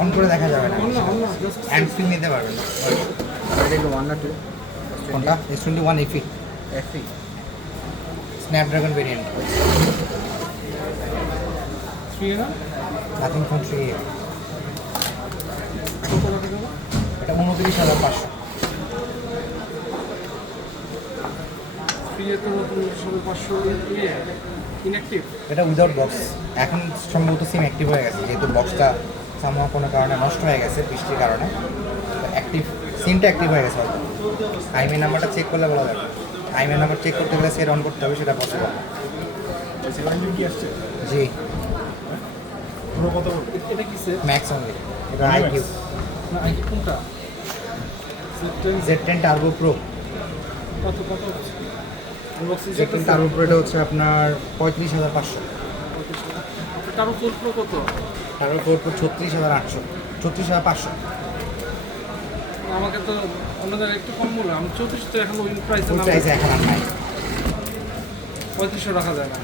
On করে দেখা যাবে না, হ্যান্ড ফ্রি নিতে পারবেন না। এটা 1 না 2? কোনটা? S21 FE FE Snapdragon variant, 3 না নাথিং ফোন 3A। কত টাকা দেবো? এটা 29,500। 3 তো নতুন 500 ইয়ে ইনঅ্যাক্টিভ। এটা উইদাউট বক্স, এখন সম্ভবত সিম অ্যাক্টিভ হয়ে গেছে, যেহেতু বক্সটা সামহ কোনো কারণে নষ্ট হয়ে গেছে বৃষ্টির কারণে। অ্যাক্টিভ সিমটা অ্যাক্টিভ হয়ে গেছে হয়তো। আইএমআই নাম্বারটা চেক করলে বলা যাবে। আইএমআই নাম্বার চেক করতে গেলে সেট অন করতে হবে, সেটা পসিবল। কি আসছে? জি, পুরো কত? এটা কি সেট? Max only. এটা আইকিউ না আইকি কোনটা? Z10 turbo pro. কত কত? আনবক্সিং Z10 টার্বো প্রো এটা হচ্ছে আপনার 35,500। টারো 4 প্রো কত? Turbo pro 36,800, 36,500। আমাকে তো অন্য জায়গায় একটু কম বললো, আমি 34 তো এখন ওই প্রাইসে ওই প্রাইসে এখন আর নাই। 3500 রাখা যায় না।